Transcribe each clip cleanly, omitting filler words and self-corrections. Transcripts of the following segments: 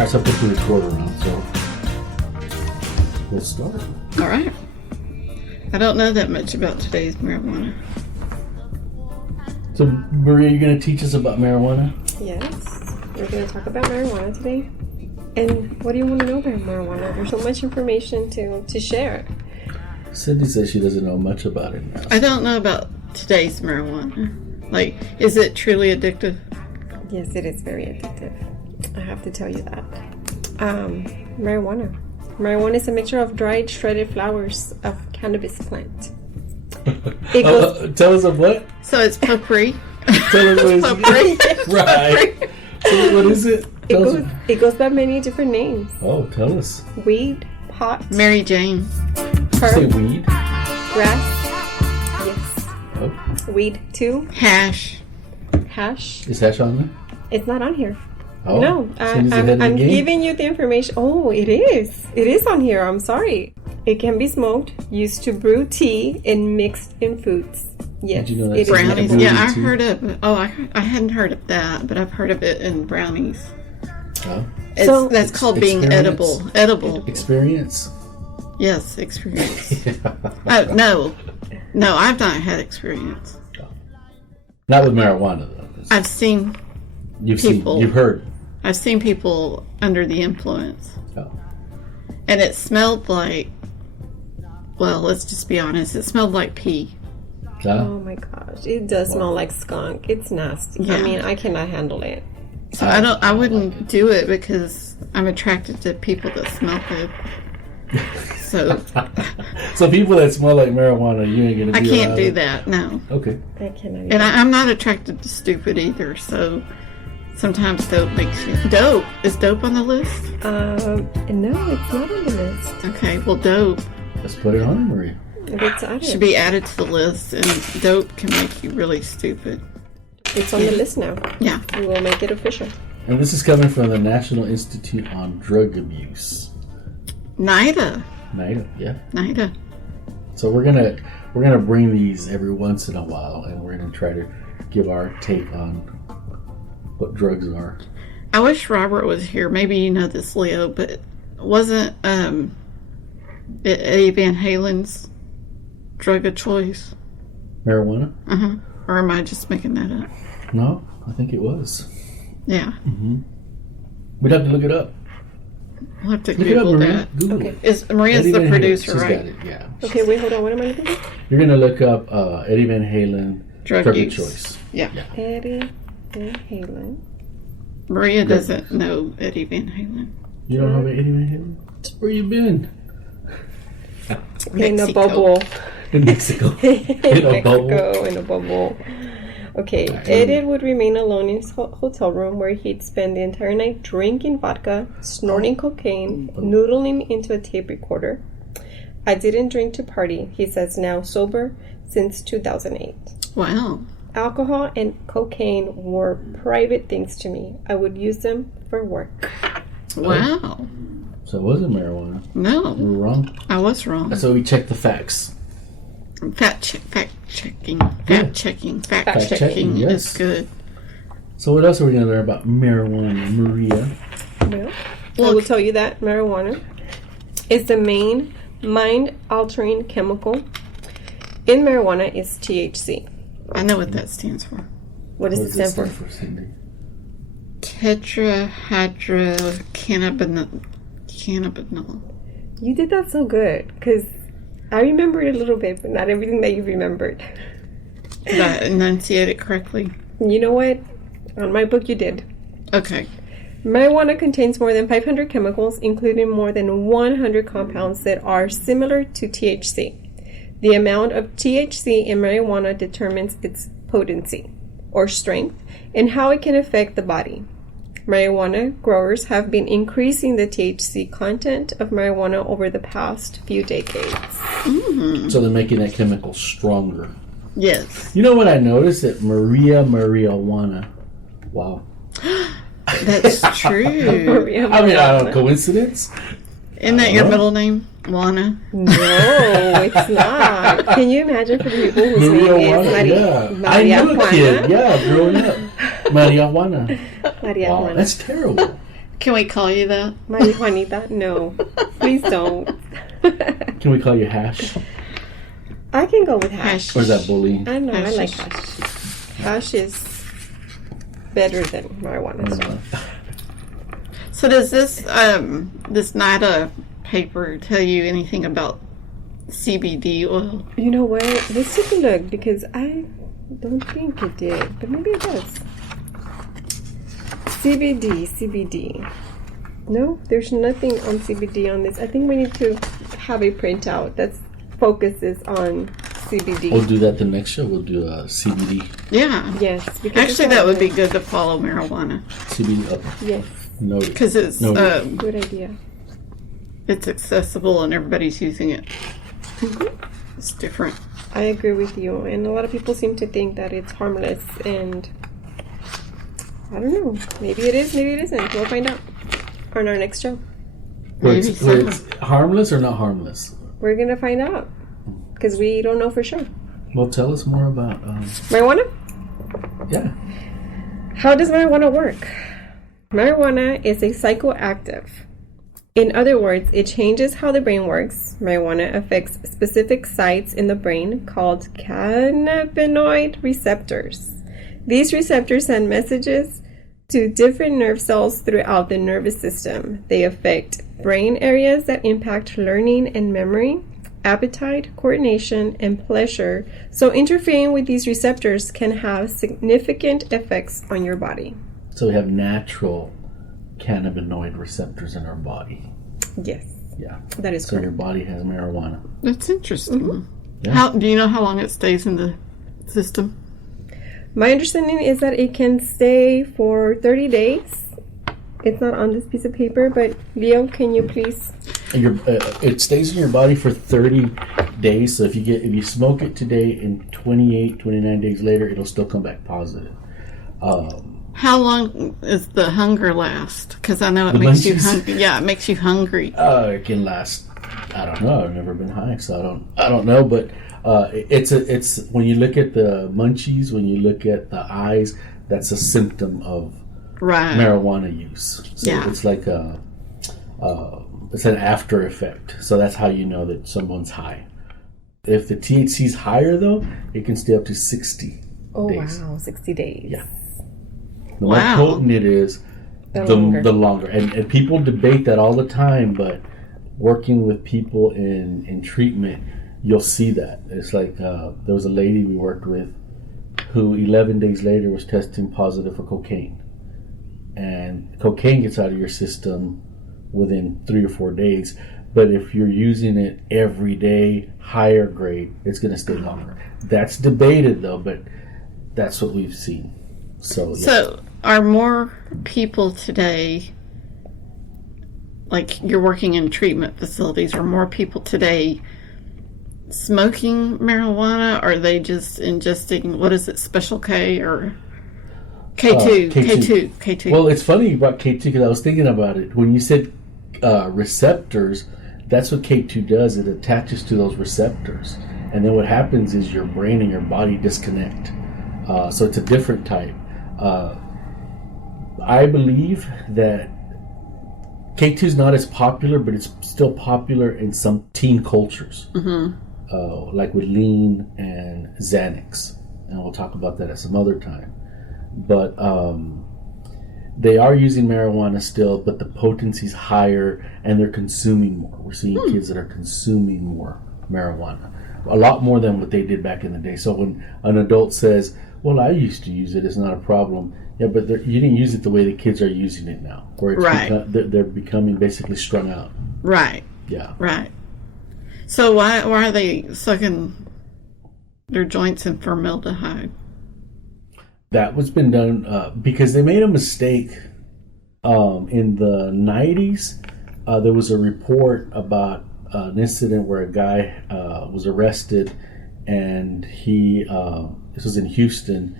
Alright, so I put the recorder on, so we'll start. All right. I don't know that much about today's marijuana. So, Maria, you're going to teach us about marijuana? Yes, we're going to talk about marijuana today. And what do you want to know about marijuana? There's so much information to share. Cindy says she doesn't know much about it now. I don't know about today's marijuana. Like, is it truly addictive? Yes, it is very addictive. I have to tell you that. Marijuana. Marijuana is a mixture of dried, shredded flowers of cannabis plant. It goes, tell us of what? So it's potpourri. Tell us what Potpourri. Right. So what is it? it goes by many different names. Oh, tell us. Weed, pot, Mary Jane. Say herb, weed. grass. Yes. Oh. Weed 2, Hash. hash. Is hash on there? It's not on here. Oh. No, Cindy's ahead of the I'm game. giving you the information. Oh, it is. It is on here. I'm sorry. It can be smoked, used to brew tea, and mixed in foods. Yes, Did you know it that's is Brownies. edible. Yeah, I too? heard of. Oh, I hadn't heard of that, but I've heard of it in brownies. Oh. That's called being experience? edible. Experience? Yes, experience. No, I've not had experience. Not with marijuana, though. I've seen people. You've heard. I've seen people under the influence, Oh. and it smelled like. Well, let's just be honest. It smelled like pee. Oh my gosh, it does smell like skunk. It's nasty. Yeah. I mean, I cannot handle it. So I wouldn't do it because I'm attracted to people that smell good. So So people that smell like marijuana, you ain't gonna. I can't do that. No, Okay. I cannot. and I'm not attracted to stupid either. So sometimes dope makes you dope. Is dope on the list? No, it's not on the list. Okay, well, dope Let's put it on, Maria. It's added. should be added to the list, and dope can make you really stupid. It's on the list now. Yeah. We will make it official. And this is coming from the National Institute on Drug Abuse. NIDA. NIDA. So we're gonna bring these every once in a while, and we're gonna try to give our take on what drugs are. I wish Robert was here. Maybe you know this, Leo, but wasn't Eddie Van Halen's drug of choice? Marijuana? Or am I just making that up? No, I think it was. Yeah. We'd have to look it up. We'll have to Look it up, Google Maria. that. Google Okay. it. Maria's Eddie the Van Halen. producer, She's right? got it, yeah. Okay, wait, hold on. What am I looking for? You're gonna look up Eddie Van Halen Drug of use. choice. Yeah. Eddie Van Halen. Maria doesn't know Eddie Van Halen. You don't know about Eddie Van Halen? Where you been? In a Mexico. bubble. In Mexico. In a bubble. Mexico, in a bubble. Okay, Eddie would remain alone in his hotel room where he'd spend the entire night drinking vodka, snorting cocaine, noodling into a tape recorder. I didn't drink to party, he says, now sober since 2008. Wow. Alcohol and cocaine were private things to me. I would use them for work. Wow. So it wasn't marijuana. No, We were wrong. I was wrong. So we checked the facts. Fact checking. Fact checking, checking yes. is good. So what else are we going to learn about marijuana, Maria? Well, I will tell you that marijuana is the main mind-altering chemical in marijuana is THC. I know what that stands for. What does What it stand for? Cindy? Tetrahydrocannabinol. You did that so good because I remembered a little bit, but not everything that you remembered. Did I enunciate it correctly? You know what? On my book, you did. Okay. Marijuana contains more than 500 chemicals, including more than 100 compounds that are similar to THC. The amount of THC in marijuana determines its potency, or strength, and how it can affect the body. Marijuana growers have been increasing the THC content of marijuana over the past few decades. So they're making that chemical stronger. Yes. You know what I noticed? That marijuana. Wow. That's true. I mean, I don't know, coincidence? Isn't that your middle name? Juana? No, it's not. Can you imagine for the people whose name is Marijuana, I knew a Juana? kid, growing up. Marijuana. Maria Wow, Juana. that's terrible. Can we call you that? Maria Juanita? No. Please don't. Can we call you Hash? I can go with hash. Or is that bullying? I know, I like Hash. hash. Hash is better than marijuana. So. So does this NIDA paper tell you anything about CBD oil? You know what? Let's take a look because I don't think it did, but maybe it does. CBD. No, there's nothing on CBD on this. I think we need to have a printout that focuses on CBD. We'll do that the next show. We'll do a CBD. Yeah. Yes. Because Actually, that would be good to follow marijuana. CBD. Okay. Yes. Noted. Because it's Good idea. it's accessible and everybody's using it. It's different. I agree with you. And a lot of people seem to think that it's harmless. And I don't know. Maybe it is, maybe it isn't. We'll find out on our next show. Maybe It's harmless or not harmless? We're going to find out. Because we don't know for sure. Well, tell us more about... Marijuana? Yeah. How does marijuana work? Marijuana is a psychoactive. In other words, it changes how the brain works. Marijuana affects specific sites in the brain called cannabinoid receptors. These receptors send messages to different nerve cells throughout the nervous system. They affect brain areas that impact learning and memory, appetite, coordination, and pleasure. So interfering with these receptors can have significant effects on your body. So we have natural cannabinoid receptors in our body. Yes. Yeah. That is So correct. your body has marijuana. That's interesting. Mm-hmm. Yeah. How do you know how long it stays in the system? My understanding is that it can stay for 30 days. It's not on this piece of paper, but Leo, can you please? It stays in your body for 30 days. So if you smoke it today and 29 days later, it'll still come back positive. How long is the hunger last? Because I know it The makes you munchies? hungry. Yeah, it makes you hungry. It can last. I don't know. I've never been high, so I don't know. But it's when you look at the munchies, when you look at the eyes, that's a symptom of Right. marijuana use. So Yeah. it's like it's an after effect. So that's how you know that someone's high. If the THC is higher, though, it can stay up to 60 days. Wow, 60 days. Yeah. The Wow. more potent it is, the longer. And people debate that all the time, but working with people in treatment, you'll see that. It's like there was a lady we worked with who 11 days later was testing positive for cocaine. And cocaine gets out of your system within 3 or 4 days. But if you're using it every day, higher grade, it's going to stay longer. That's debated, though, but that's what we've seen. So, yeah. So, are more people today, like you're working in treatment facilities, are more people today smoking marijuana? Or are they just ingesting, what is it, Special K or K2? K2. Well, it's funny you brought K2 because I was thinking about it. When you said receptors, that's what K2 does. It attaches to those receptors. And then what happens is your brain and your body disconnect. So it's a different type. I believe that K2 is not as popular, but it's still popular in some teen cultures. Like with lean and Xanax. And we'll talk about that at some other time. But they are using marijuana still, but the potency's higher and they're consuming more. We're seeing kids that are consuming more marijuana. A lot more than what they did back in the day. So when an adult says, well, I used to use it, it's not a problem. Yeah, but you didn't use it the way the kids are using it now. Where it's Right. they're becoming basically strung out. Right. Yeah. Right. So why are they sucking their joints in formaldehyde? That was been done because they made a mistake in the 90s. There was a report about an incident where a guy was arrested, and this was in Houston,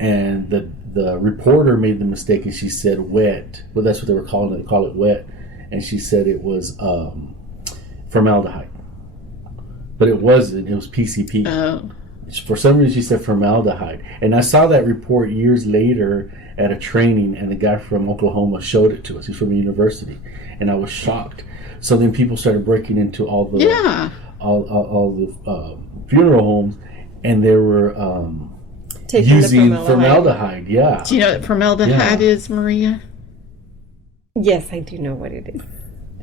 and the reporter made the mistake, and she said wet. Well, that's what they were calling it. They call it wet, and she said it was formaldehyde, but it wasn't. It was PCP. Oh. For some reason, she said formaldehyde. And I saw that report years later at a training, and the guy from Oklahoma showed it to us. He's from a university. And I was shocked. So then people started breaking into all the all the funeral homes, and they were using formaldehyde. Yeah. Do you know what formaldehyde is, Maria? Yes, I do know what it is.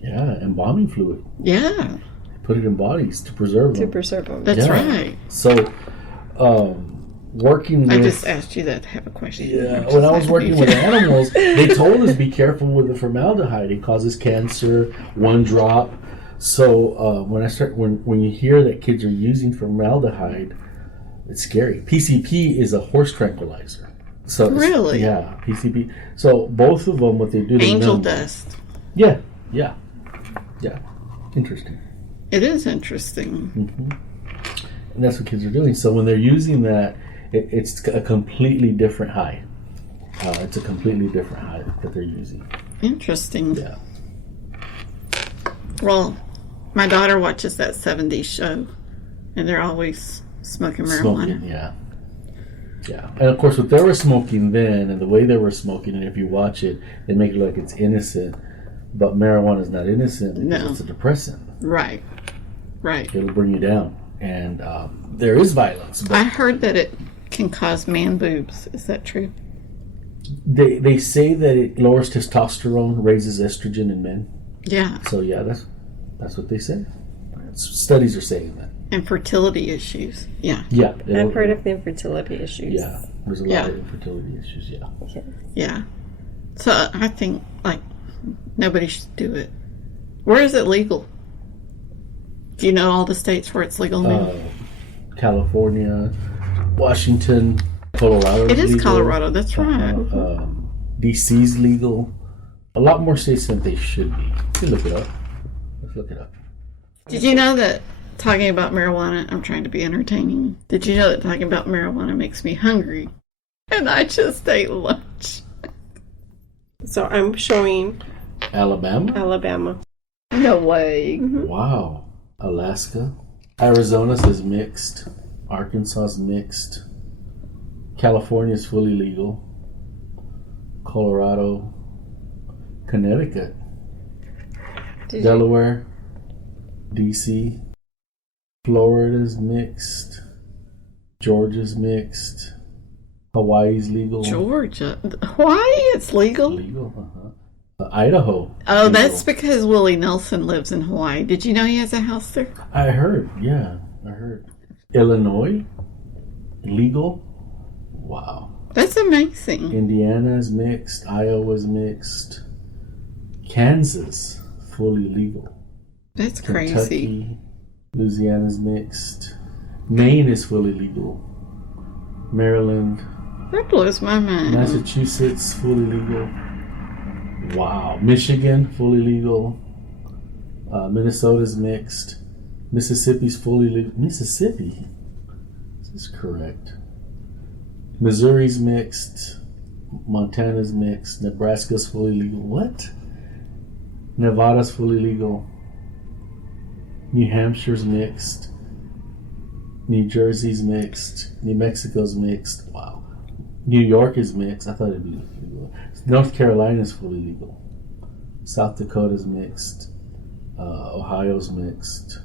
Yeah, embalming fluid. Yeah. Put it in bodies to preserve them. To preserve them. That's right. So, working with... I just asked you that to have a question. Yeah, when I was working with animals, they told us be careful with the formaldehyde. It causes cancer, 1 drop. So, when you hear that kids are using formaldehyde, it's scary. PCP is a horse tranquilizer. So really? Yeah, PCP. So both of them, what they do... Angel dust. Yeah. Interesting. It is interesting. Mm-hmm. And that's what kids are doing. So when they're using that, it's a completely different high. It's a completely different high that they're using. Interesting. Yeah. Well, my daughter watches that 70s show, and they're always smoking marijuana. Yeah. And of course, what they were smoking then, and the way they were smoking, and if you watch it, they make it look like it's innocent. But marijuana is not innocent because it's a depressant. Right. It'll bring you down. And there is violence. But I heard that it can cause man boobs. Is that true? They say that it lowers testosterone, raises estrogen in men. Yeah. So yeah, that's what they say. Studies are saying that. And fertility issues. Yeah. Yeah. I've heard of the infertility issues. Yeah. There's a lot of infertility issues. Yeah. Okay. Yeah. So I think nobody should do it. Where is it legal? Do you know all the states where it's legal now? California, Washington, Colorado. It is legal. Colorado. That's right. DC's legal. A lot more states than they should be. You can look it up. Let's look it up. Did you know that talking about marijuana, I'm trying to be entertaining. Did you know that talking about marijuana makes me hungry? And I just ate lunch. So I'm showing Alabama. No way. Mm-hmm. Wow. Alaska. Arizona says mixed. Arkansas is mixed. California is fully legal. Colorado. Connecticut. Delaware. DC. Florida's mixed. Georgia's mixed. Hawaii's legal. Georgia. Hawaii, it's legal? Legal, Idaho. Oh, legal. that's because Willie Nelson lives in Hawaii. Did you know he has a house there? I heard, Illinois, legal. Wow. That's amazing. Indiana's mixed. Iowa's mixed. Kansas, fully legal. That's Kentucky, crazy. Louisiana's mixed. Maine is fully legal. Maryland. That blows my mind. Massachusetts, fully legal. Wow. Michigan, fully legal. Minnesota's mixed. Mississippi's fully legal. Mississippi? This is correct. Missouri's mixed. Montana's mixed. Nebraska's fully legal. What? Nevada's fully legal. New Hampshire's mixed. New Jersey's mixed. New Mexico's mixed. Wow. New York is mixed. I thought it'd be legal. North Carolina's fully legal. South Dakota's mixed. Ohio's mixed.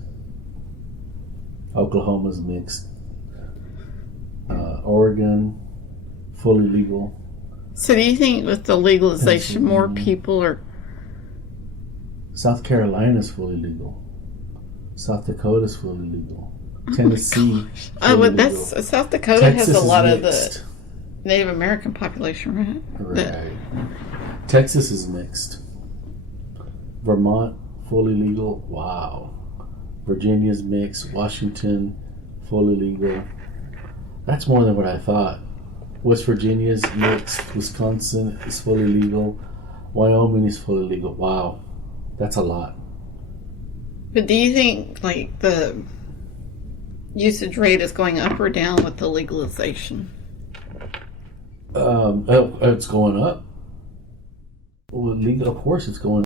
Oklahoma's mixed. Oregon, fully legal. So do you think with the legalization more people are... South Carolina's fully legal. South Dakota's fully legal. Tennessee. Oh, but that's South Dakota. Texas has a lot of mixed. the Native American population, right? Right. Texas is mixed. Vermont, fully legal. Wow. Virginia's mixed. Washington, fully legal. That's more than what I thought. West Virginia's mixed. Wisconsin is fully legal. Wyoming is fully legal. Wow. That's a lot. But do you think the usage rate is going up or down with the legalization? It's going up. Well, legal, of course, it's going